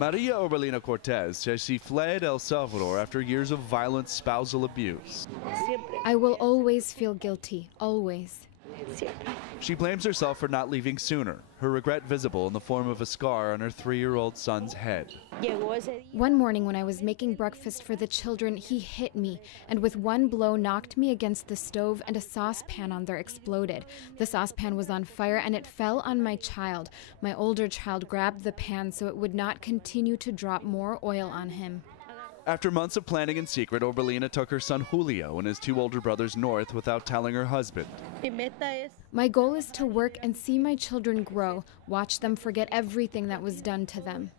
Maria Orbelina Cortez says she fled El Salvador after years of violent spousal abuse. I will always feel guilty, always. She blames herself for not leaving sooner, her regret visible in the form of a scar on her 3-year-old son's head. One morning when I was making breakfast for the children, he hit me and with one blow knocked me against the stove and a saucepan on there exploded. The saucepan was on fire and it fell on my child. My older child grabbed the pan so it would not continue to drop more oil on him. After months of planning in secret, Orbelina took her son Julio and his 2 older brothers north without telling her husband. My goal is to work and see my children grow, watch them forget everything that was done to them.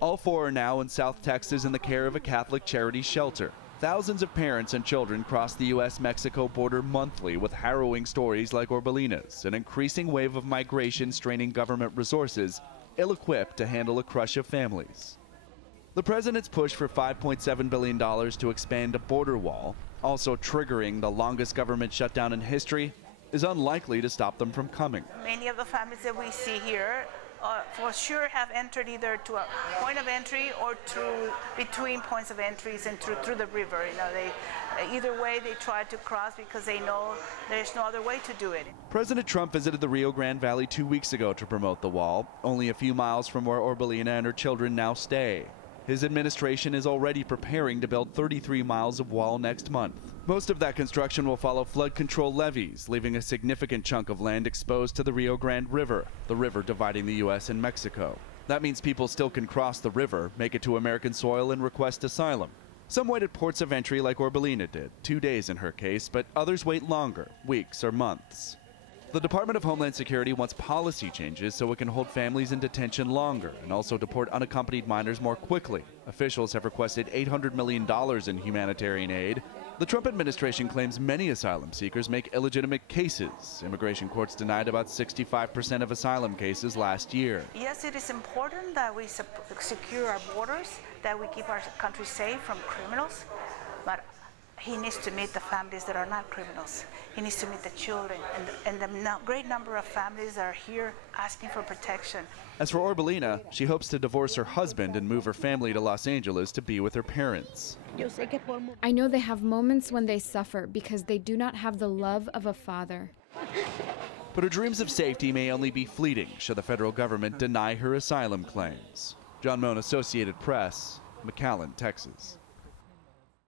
All 4 are now in South Texas in the care of a Catholic Charities shelter. Thousands of parents and children cross the U.S. Mexico border monthly with harrowing stories like Orbelina's, an increasing wave of migration straining government resources, ill-equipped to handle a crush of families. The president's push for $5.7 billion to expand a border wall, also triggering the longest government shutdown in history, is unlikely to stop them from coming. Many of the families that we see here for sure have entered either to a point of entry or through between points of entries and through the river. You know, either way they try to cross because they know there's no other way to do it. President Trump visited the Rio Grande Valley 2 weeks ago to promote the wall, only a few miles from where Orbelina and her children now stay. His administration is already preparing to build 33 miles of wall next month. Most of that construction will follow flood control levees, leaving a significant chunk of land exposed to the Rio Grande River, the river dividing the U.S. and Mexico. That means people still can cross the river, make it to American soil, and request asylum. Some wait at ports of entry like Orbelina did, 2 days in her case, but others wait longer, weeks or months. The Department of Homeland Security wants policy changes so it can hold families in detention longer and also deport unaccompanied minors more quickly. Officials have requested $800 million in humanitarian aid. The Trump administration claims many asylum seekers make illegitimate cases. Immigration courts denied about 65% of asylum cases last year. Yes, it is important that we secure our borders, that we keep our country safe from criminals, but he needs to meet the families that are not criminals. He needs to meet the children and the great number of families that are here asking for protection. As for Orbelina, she hopes to divorce her husband and move her family to Los Angeles to be with her parents. I know they have moments when they suffer because they do not have the love of a father. But her dreams of safety may only be fleeting should the federal government deny her asylum claims. John Moan, Associated Press, McAllen, Texas.